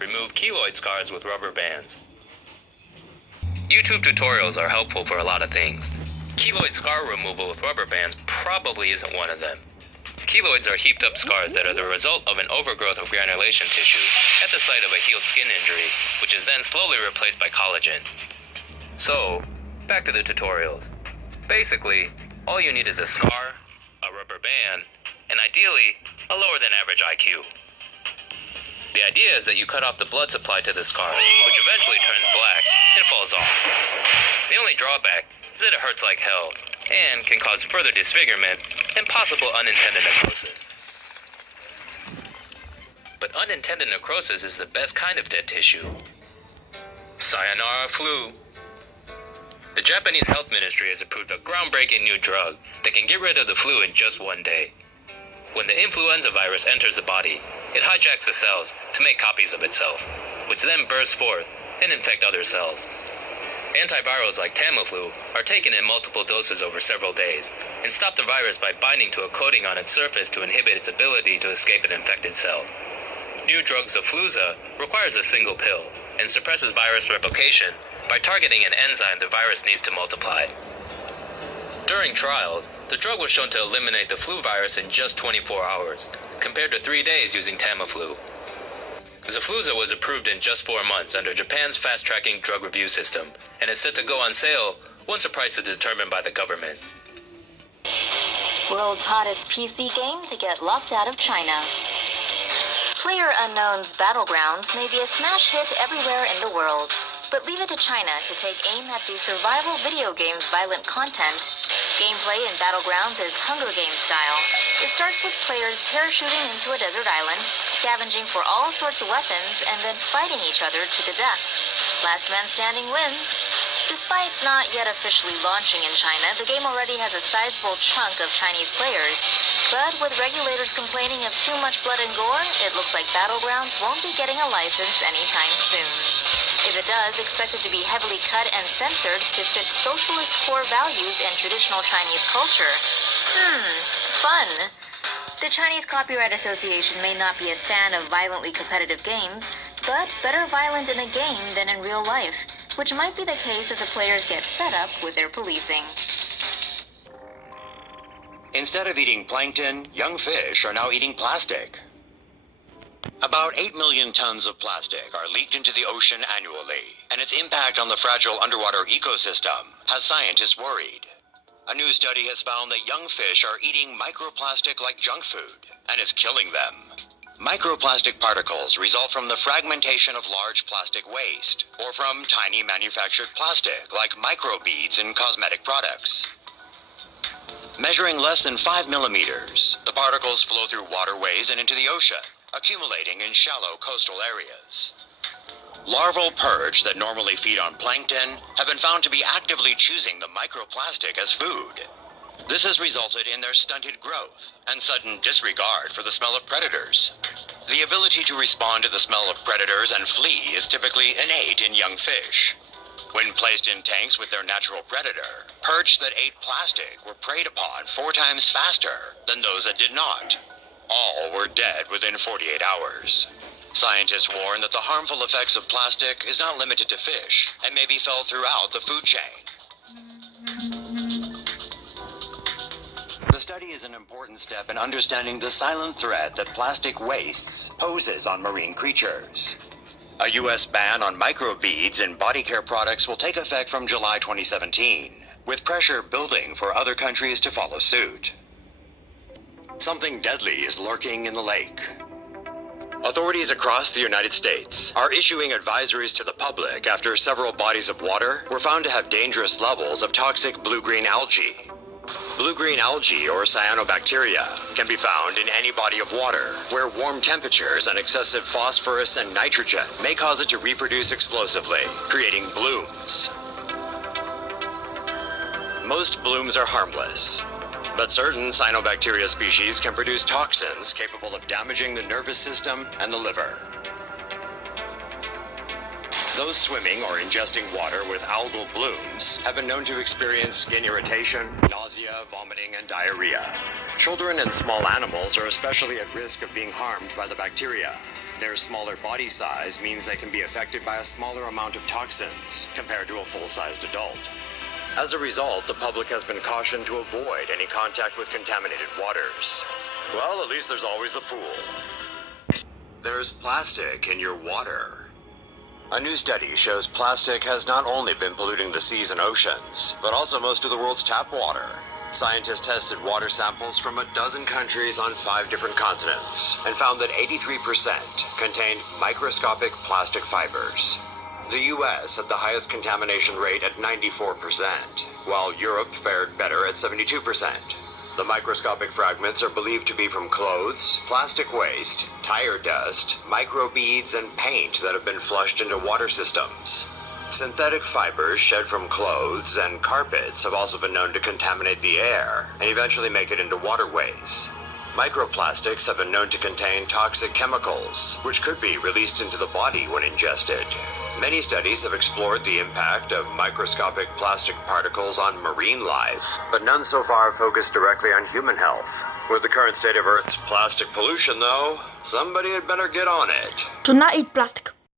Remove keloid scars with rubber bands. YouTube tutorials are helpful for a lot of things. Keloid scar removal with rubber bands probably isn't one of them. Keloids are heaped up scars that are the result of an overgrowth of granulation tissue at the site of a healed skin injury, which is then slowly replaced by collagen. So, back to the tutorials. Basically, all you need is a scar, a rubber band, and ideally, a lower than average IQ. The idea is that you cut off the blood supply to the scar, which eventually turns black and falls off. The only drawback is that it hurts like hell, and can cause further disfigurement and possible unintended necrosis. But unintended necrosis is the best kind of dead tissue. Sayonara flu. The Japanese Health Ministry has approved a groundbreaking new drug that can get rid of the flu in just one day. When the influenza virus enters the body, it hijacks the cells to make copies of itself, which then burst forth and infect other cells. Antivirals like Tamiflu are taken in multiple doses over several days and stop the virus by binding to a coating on its surface to inhibit its ability to escape an infected cell. New drug Xofluza requires a single pill and suppresses virus replication by targeting an enzyme the virus needs to multiply. During trials, the drug was shown to eliminate the flu virus in just 24 hours, compared to 3 days using Tamiflu. Xofluza was approved in just 4 months under Japan's fast-tracking drug review system, and is set to go on sale once a price is determined by the government. World's hottest PC game to get locked out of China. PlayerUnknown's Battlegrounds may be a smash hit everywhere in the world, but leave it to China to take aim at the survival video game's violent content. Gameplay in Battlegrounds is Hunger Games style. It starts with players parachuting into a desert island, scavenging for all sorts of weapons, and then fighting each other to the death. Last man standing wins. Despite not yet officially launching in China, the game already has a sizable chunk of Chinese players. But with regulators complaining of too much blood and gore, it looks like Battlegrounds won't be getting a license anytime soon. If it does, expect it to be heavily cut and censored to fit socialist core values and traditional Chinese culture. Fun. The Chinese Copyright Association may not be a fan of violently competitive games, but better violent in a game than in real life, which might be the case if the players get fed up with their policing. Instead of eating plankton, young fish are now eating plastic. About 8 million tons of plastic are leaked into the ocean annually, and its impact on the fragile underwater ecosystem has scientists worried. A new study has found that young fish are eating microplastic like junk food, and it's killing them. Microplastic particles result from the fragmentation of large plastic waste, or from tiny manufactured plastic like microbeads in cosmetic products. Measuring less than 5 millimeters, the particles flow through waterways and into the ocean, accumulating in shallow coastal areas. Larval perch that normally feed on plankton have been found to be actively choosing the microplastic as food. This has resulted in their stunted growth and sudden disregard for the smell of predators. The ability to respond to the smell of predators and flee is typically innate in young fish. When placed in tanks with their natural predator, perch that ate plastic were preyed upon 4 times faster than those that did not. All were dead within 48 hours. Scientists warn that the harmful effects of plastic is not limited to fish and may be felt throughout the food chain. The study is an important step in understanding the silent threat that plastic wastes poses on marine creatures. A U.S. ban on microbeads in body care products will take effect from July 2017, with pressure building for other countries to follow suit. Something deadly is lurking in the lake. Authorities across the United States are issuing advisories to the public after several bodies of water were found to have dangerous levels of toxic blue-green algae. Blue-green algae, or cyanobacteria, can be found in any body of water where warm temperatures and excessive phosphorus and nitrogen may cause it to reproduce explosively, creating blooms. Most blooms are harmless, but certain cyanobacteria species can produce toxins capable of damaging the nervous system and the liver. Those swimming or ingesting water with algal blooms have been known to experience skin irritation, nausea, vomiting, and diarrhea. Children and small animals are especially at risk of being harmed by the bacteria. Their smaller body size means they can be affected by a smaller amount of toxins compared to a full-sized adult. As a result, the public has been cautioned to avoid any contact with contaminated waters. Well, at least there's always the pool. There's plastic in your water. A new study shows plastic has not only been polluting the seas and oceans, but also most of the world's tap water. Scientists tested water samples from a dozen countries on 5 different continents and found that 83% contained microscopic plastic fibers. The US had the highest contamination rate at 94%, while Europe fared better at 72%. The microscopic fragments are believed to be from clothes, plastic waste, tire dust, microbeads, and paint that have been flushed into water systems. Synthetic fibers shed from clothes and carpets have also been known to contaminate the air and eventually make it into waterways. Microplastics have been known to contain toxic chemicals, which could be released into the body when ingested. Many studies have explored the impact of microscopic plastic particles on marine life, but none so far focused directly on human health. With the current state of Earth's plastic pollution, though, somebody had better get on it. Do not eat plastic.